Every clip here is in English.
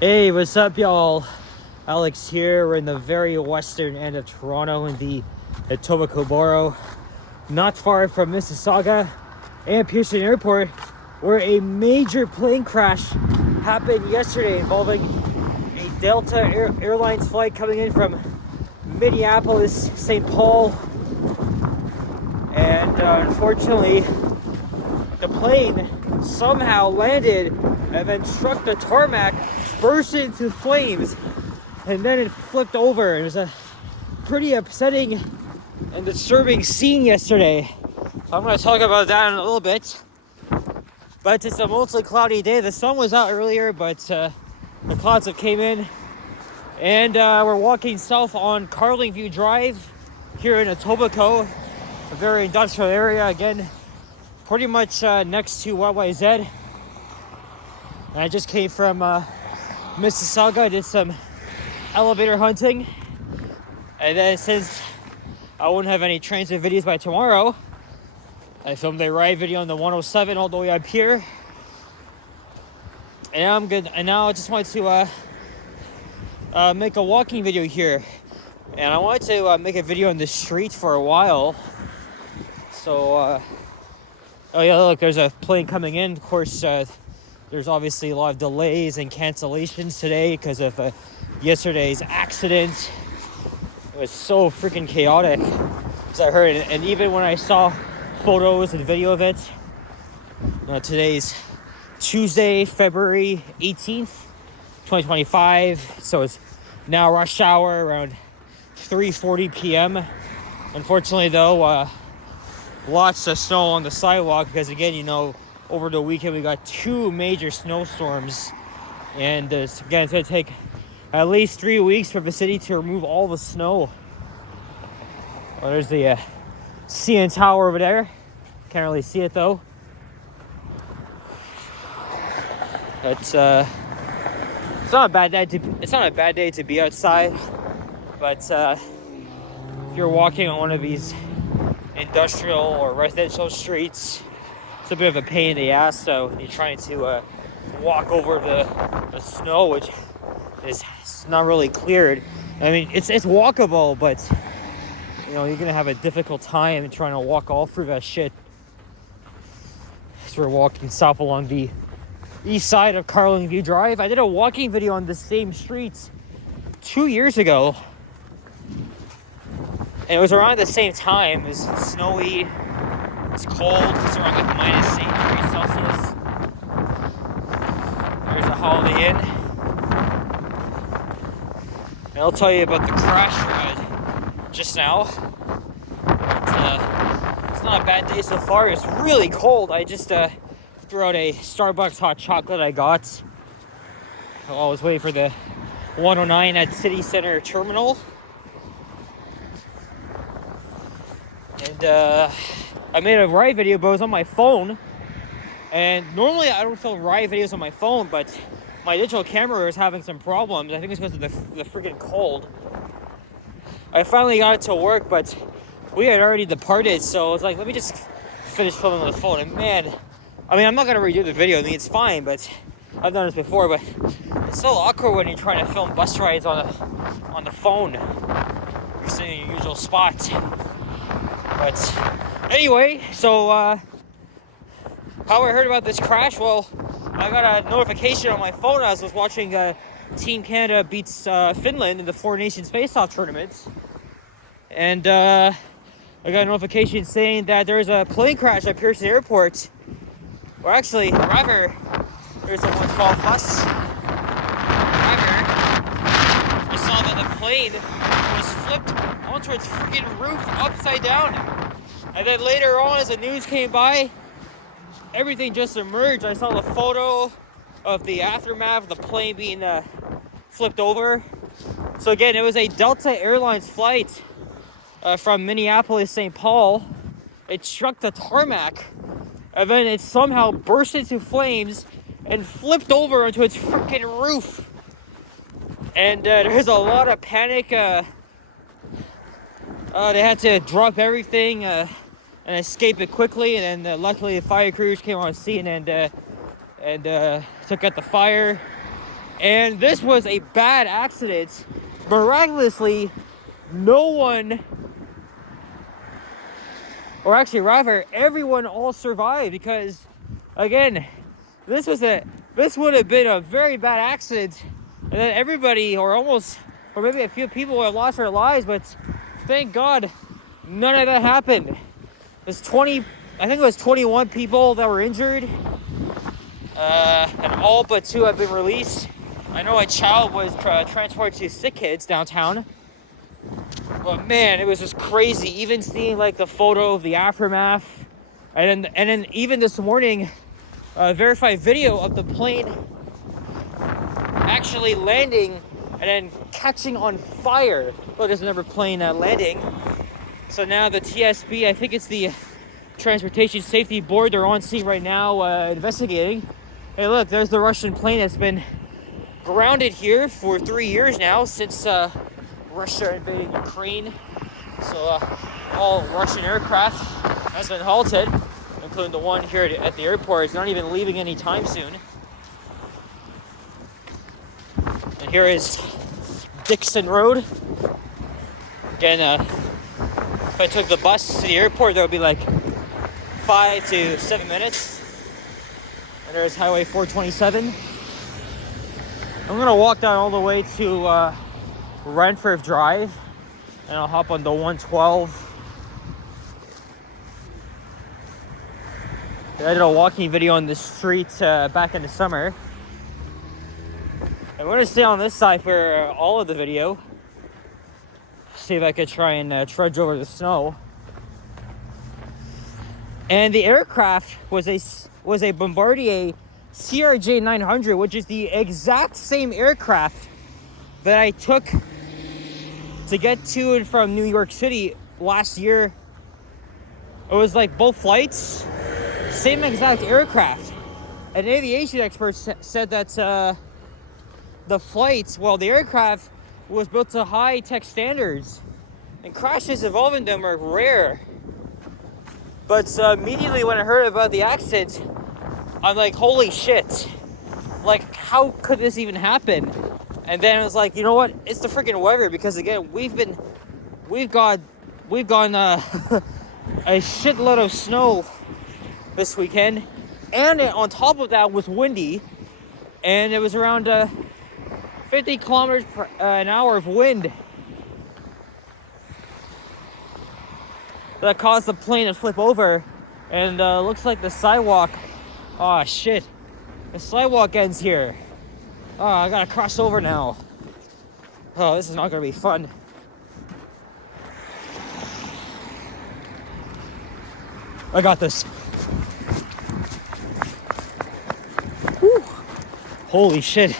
Hey, what's up, y'all? Alex here. We're in the very western end of Toronto in the Etobicoke borough, not far from Mississauga and Pearson Airport, where a major plane crash happened yesterday involving a Delta Airlines flight coming in from Minneapolis, St. Paul, and unfortunately, the plane somehow landed and then struck the tarmac, burst into flames, and then it flipped over. It was a pretty upsetting and disturbing scene yesterday. So I'm going to talk about that in a little bit. But it's a mostly cloudy day. The sun was out earlier, but the clouds have came in. And we're walking south on Carlingview Drive here in Etobicoke, a very industrial area. Again, pretty much next to YYZ. And I just came from Mississauga. I did some elevator hunting. And then since I won't have any transit videos by tomorrow, I filmed a ride video on the 107 all the way up here. And I'm good. And now I just wanted to make a walking video here. And I wanted to make a video on the street for a while. So, oh yeah, look, there's a plane coming in. Of course, there's obviously a lot of delays and cancellations today because of yesterday's accident. It was so freaking chaotic, as I heard. And even when I saw photos and video of it, today's Tuesday, February 18th, 2025. So it's now rush hour around 3:40 p.m. Unfortunately, though, lots of snow on the sidewalk because, again, over the weekend we got 2 major snowstorms, and it's going to take at least 3 weeks for the city to remove all the snow. Well, there's the CN Tower over there. Can't really see it though. It's not a bad day to be outside, but if you're walking on one of these industrial or residential streets, it's a bit of a pain in the ass. So you're trying to walk over the snow, which is not really cleared. I mean, it's walkable, but you're gonna have a difficult time trying to walk all through that shit. So we're walking south along the east side of Carlingview Drive. I did a walking video on the same streets 2 years ago, and it was around the same time. It was snowy, it's cold, it's around like minus 8 degrees Celsius. There's a Holiday Inn. And I'll tell you about the crash ride just now. It's not a bad day so far. It's really cold. I just threw out a Starbucks hot chocolate I got. I was waiting for the 109 at City Center Terminal. And I made a ride video, but it was on my phone. And normally I don't film ride videos on my phone, but my digital camera is having some problems. I think it's because of the freaking cold. I finally got it to work, but we had already departed, so I was like, let me just finish filming on the phone. And man, I mean, I'm not gonna redo the video. I mean, it's fine, but I've done this before. But it's so awkward when you're trying to film bus rides on the phone. You're sitting in your usual spot. But anyway, so how I heard about this crash? Well, I got a notification on my phone as I was watching Team Canada beats Finland in the Four Nations Face-Off tournament. And I got a notification saying that there was a plane crash at Pearson Airport. Or actually, rather, there's a what's called fuss. Rather, I saw that the plane was flipped onto its freaking roof upside down. And then later on, as the news came by, everything just emerged. I saw the photo of the aftermath of the plane being flipped over. So again, it was a Delta Airlines flight from Minneapolis, St. Paul. It struck the tarmac, and then it somehow burst into flames and flipped over onto its freaking roof. And there's a lot of panic. They had to drop everything and escape it quickly. And then luckily the fire crews came on scene and took out the fire. And this was a bad accident. Miraculously, no one, or actually rather, everyone all survived, because again, this would have been a very bad accident, and then everybody, or maybe a few people would have lost their lives, but thank God none of that happened. There's I think it was 21 people that were injured, and all but 2 have been released. I know a child was transported to sick kids downtown. But man, it was just crazy. Even seeing like the photo of the aftermath, and then even this morning, verified video of the plane actually landing and then catching on fire. Well, there's another plane landing. So now the TSB, I think it's the Transportation Safety Board, they're on scene right now investigating. Hey, look, there's the Russian plane that's been grounded here for 3 years now, since Russia invaded Ukraine. So all Russian aircraft has been halted, including the one here at the airport. It's not even leaving anytime soon. And here is Dixon Road. Again, if I took the bus to the airport, that would be like 5 to 7 minutes. And there's Highway 427. I'm gonna walk down all the way to Renfrew Drive, and I'll hop on the 112. I did a walking video on the street back in the summer. I'm gonna stay on this side for all of the video. See if I could try and trudge over the snow. And the aircraft was a Bombardier CRJ 900, which is the exact same aircraft that I took to get to and from New York City last year. It was like both flights, same exact aircraft. An aviation expert said that the aircraft was built to high-tech standards, and crashes involving them are rare. But immediately when I heard about the accident, I'm like, holy shit. Like, how could this even happen? And then I was like, you know what? It's the freaking weather, because again, we've gone a shitload of snow this weekend, and on top of that was windy, and it was around 50 kilometers an hour of wind that caused the plane to flip over, and looks like the sidewalk. Oh shit, the sidewalk ends here. Oh, I gotta cross over now. Oh, this is not gonna be fun. I got this. Whew. Holy shit.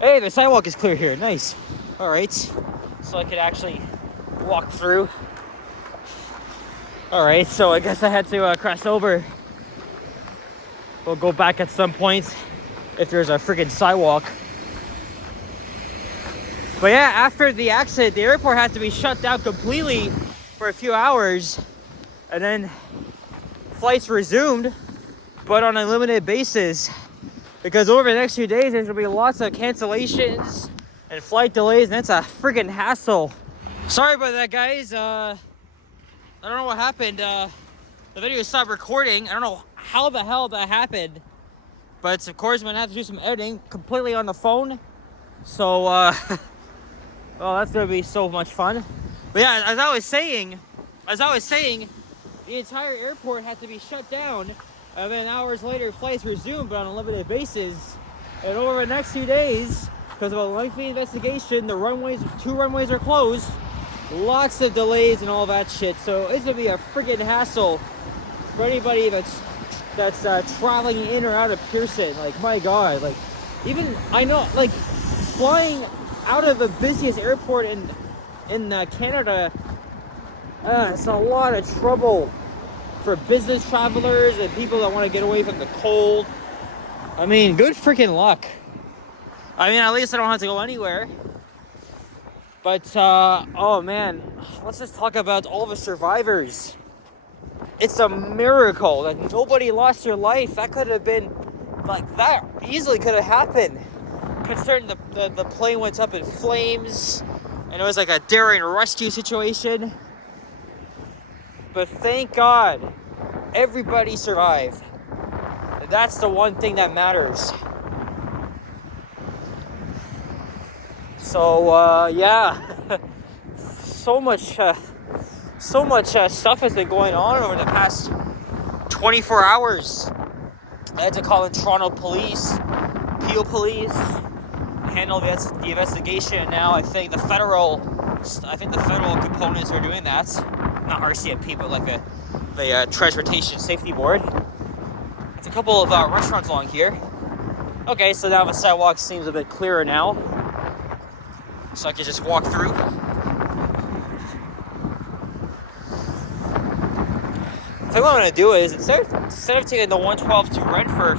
Hey, the sidewalk is clear here. Nice. Alright. So I could actually walk through. Alright, so I guess I had to cross over. We'll go back at some point if there's a freaking sidewalk. But yeah, after the accident, the airport had to be shut down completely for a few hours, and then flights resumed, but on a limited basis, because over the next few days there's gonna be lots of cancellations and flight delays, and that's a freaking hassle. Sorry about that, guys. I don't know what happened. The video stopped recording. I don't know how the hell that happened, but of course I'm gonna have to do some editing completely on the phone. So well, that's gonna be so much fun. But yeah, as I was saying, the entire airport had to be shut down, and then hours later flights resumed, but on a limited basis. And over the next few days, because of a lengthy investigation, two runways are closed. Lots of delays and all that shit. So it's gonna be a freaking hassle for anybody that's traveling in or out of Pearson. Like, my god, like, even I know, like, flying out of the busiest airport in Canada, it's a lot of trouble for business travelers and people that want to get away from the cold. I mean, good freaking luck. I mean, at least I don't have to go anywhere. But, oh man, let's just talk about all the survivors. It's a miracle that nobody lost their life. That could have been, like, that easily could have happened. concerned the plane went up in flames, and it was like a daring rescue situation. But thank God, everybody survived. That's the one thing that matters. So yeah, so much stuff has been going on over the past 24 hours. I had to call in Toronto police, Peel police, handle the investigation. And now I think the federal components are doing that. Not RCMP, but like the Transportation Safety Board. It's a couple of restaurants along here. Okay, so now the sidewalk seems a bit clearer now, so I can just walk through. So what I'm gonna do is instead of taking the 112 to Renfrew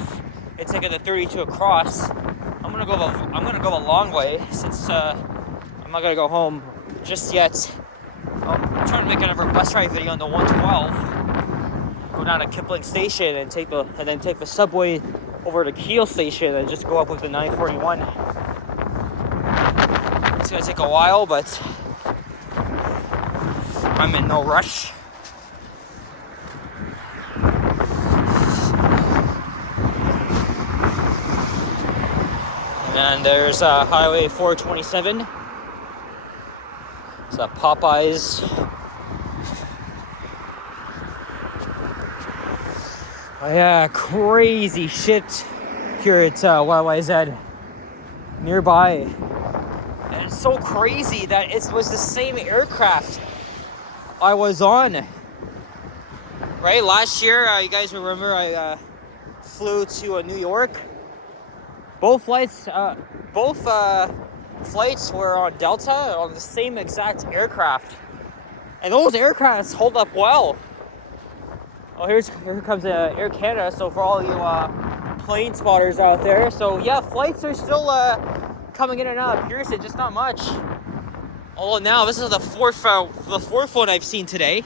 and taking the 32 across, I'm gonna go the long way since I'm not gonna go home just yet. I'm trying to make another bus ride video on the 112. Go down to Kipling Station and then take the subway over to Keele Station and just go up with the 941. It's gonna take a while, but I'm in no rush. And there's Highway 427. It's Popeyes. Oh yeah, crazy shit here at YYZ nearby. And it's so crazy that it was the same aircraft I was on. Right, last year, you guys remember I flew to New York. Both flights were on Delta, on the same exact aircraft. And those aircrafts hold up well. Oh, here comes Air Canada, so for all you plane spotters out there. So yeah, flights are still coming in and out of Pearson, just not much. Although now, this is the fourth one I've seen today.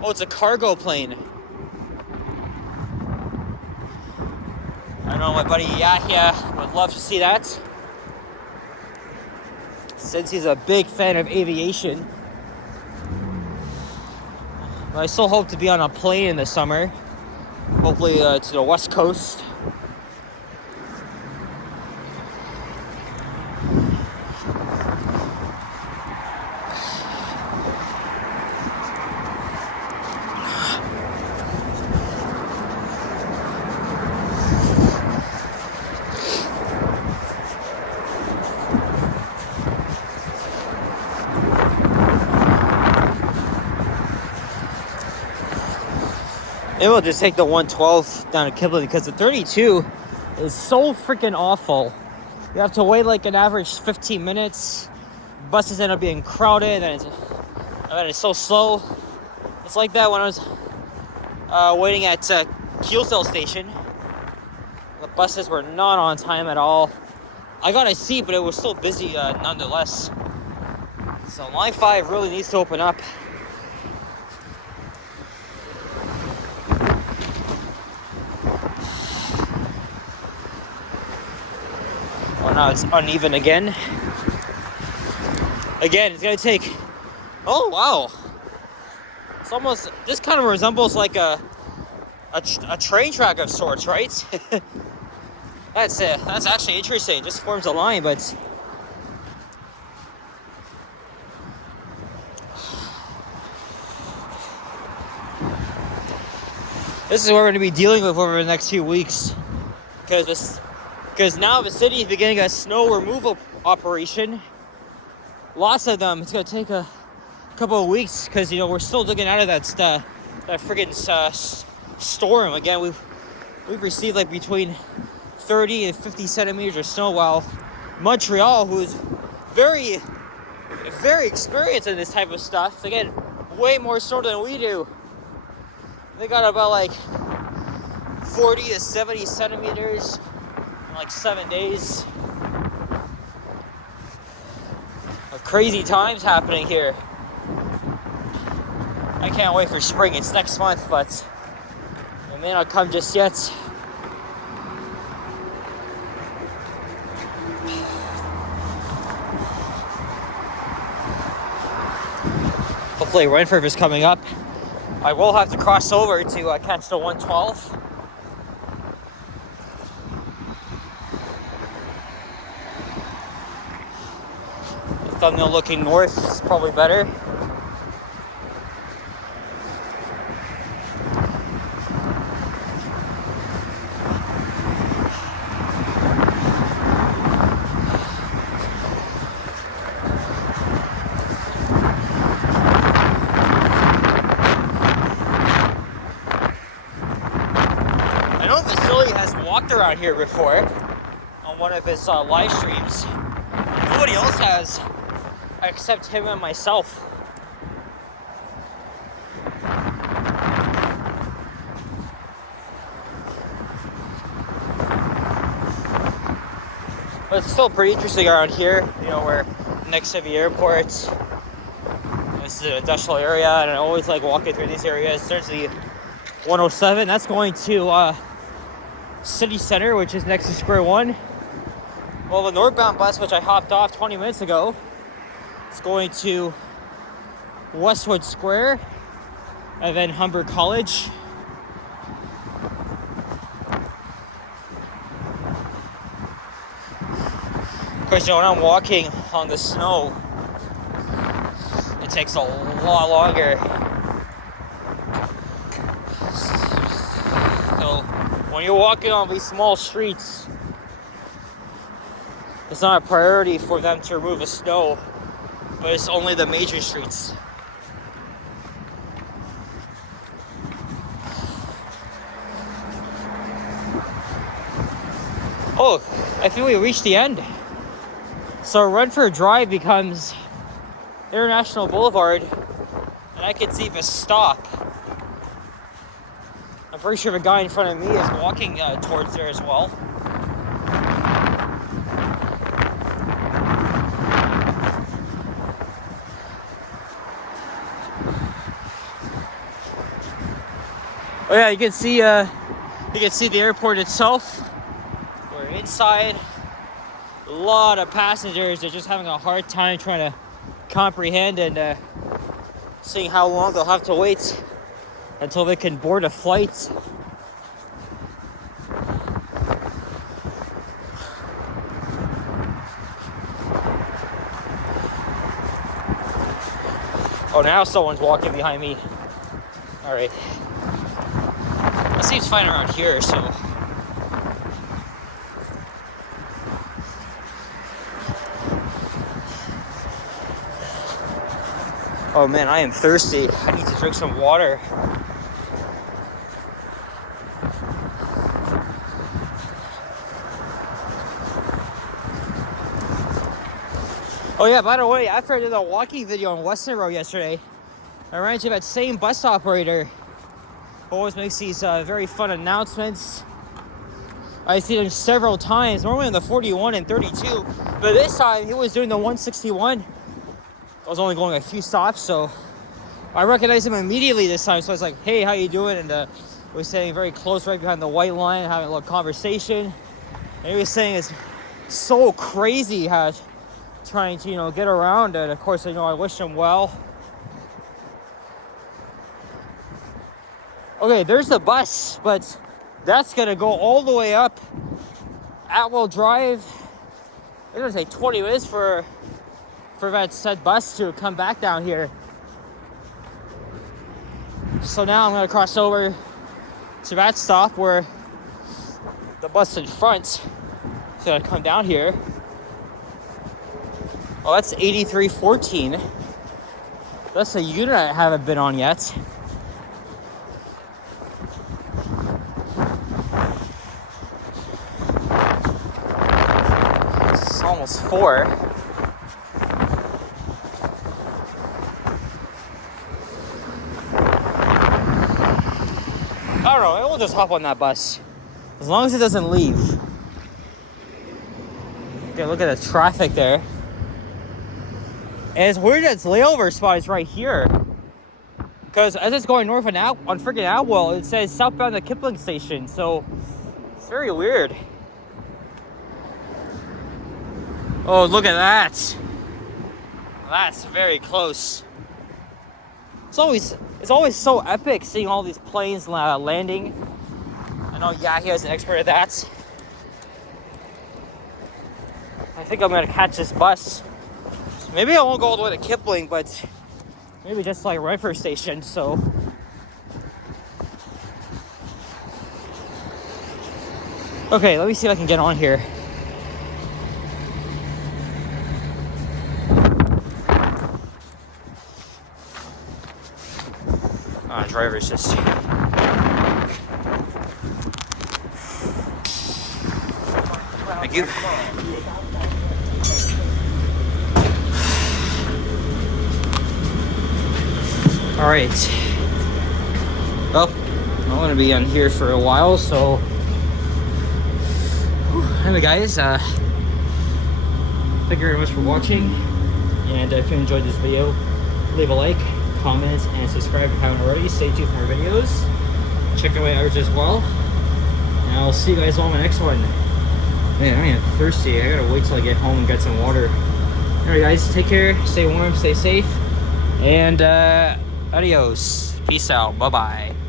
Oh, it's a cargo plane. I know my buddy Yahya would love to see that, since he's a big fan of aviation. I still hope to be on a plane in the summer, hopefully to the West Coast. Maybe we'll just take the 112 down to Kipling because the 32 is so freaking awful. You have to wait like an average 15 minutes. Buses end up being crowded and it's so slow. It's like that when I was waiting at Keelsdale Station. The buses were not on time at all. I got a seat, but it was still busy nonetheless. So Line 5 really needs to open up. Oh, now it's uneven again. Again, it's gonna take. Oh wow! It's almost. This kind of resembles like a train track of sorts, right? That's actually interesting. It just forms a line, but this is what we're going to be dealing with over the next few weeks, because now the city is beginning a snow removal operation. Lots of them. It's going to take a couple of weeks because we're still digging out of that friggin' storm. Again, we've received like between 30 and 50 centimeters of snow, while Montreal, who's very, very experienced in this type of stuff, they get way more snow than we do. They got about like 40 to 70 centimeters in like 7 days. Crazy times happening here. I can't wait for spring. It's next month, but it may not come just yet. hopefully Renfrew is coming up. I will have to cross over to catch the 112. The thumbnail looking north is probably better. Walked around here before on one of his live streams. Nobody else has except him and myself. But it's still pretty interesting around here. You know, we're next to the airport. This is an industrial area, and I always like walking through these areas. There's the 107. That's going to City Center, which is next to Square One. Well, the northbound bus, which I hopped off 20 minutes ago, is going to Westwood Square and then Humber College. Of course, you know, when I'm walking on the snow, it takes a lot longer. So when you're walking on these small streets, it's not a priority for them to remove the snow, but it's only the major streets. Oh, I think we reached the end. So Renfrew Drive becomes International Boulevard, and I can see the stop. I'm pretty sure the guy in front of me is walking towards there as well. Oh yeah, you can see the airport itself. We're inside. A lot of passengers are just having a hard time trying to comprehend and seeing how long they'll have to wait until they can board a flight. Oh, now someone's walking behind me. All right. It seems fine around here, so. Oh man, I am thirsty. I need to drink some water. Oh yeah, by the way, after I did a walking video on Western Road yesterday, I ran into that same bus operator who always makes these very fun announcements. I've seen him several times, normally on the 41 and 32, but this time he was doing the 161. I was only going a few stops, so I recognized him immediately this time. So I was like, hey, how you doing? And we were standing very close right behind the white line, having a little conversation. And he was saying it's so crazy how trying to, you know, get around. And of course, you know, I wish him well. Okay, there's the bus, but that's gonna go all the way up Atwell Drive. It's gonna take 20 minutes for that said bus to come back down here. So now I'm gonna cross over to that stop where the bus in front is gonna come down here. Oh, that's 8314. That's a unit I haven't been on yet. It's almost 4. I don't know, we'll just hop on that bus. As long as it doesn't leave. Okay, look at the traffic there. And it's weird that its layover spot is right here. Because as it's going north on freaking Atwell, it says southbound to Kipling Station. So, it's very weird. Oh, look at that. That's very close. it's always so epic seeing all these planes landing. I know Yahya is an expert at that. I think I'm gonna catch this bus. Maybe I won't go all the way to Kipling, but maybe just like Redford Station. So okay, let me see if I can get on here. Driver's just... Thank you. All right. Well, I'm gonna be on here for a while, so anyway, guys, thank you very much for watching, and if you enjoyed this video, leave a like, comment, and subscribe if you haven't already. Stay tuned for more videos. Check out my others as well, and I'll see you guys on my next one. Man, I am thirsty. I gotta wait till I get home and get some water. Alright, guys, take care, stay warm, stay safe, and adios. Peace out. Bye bye.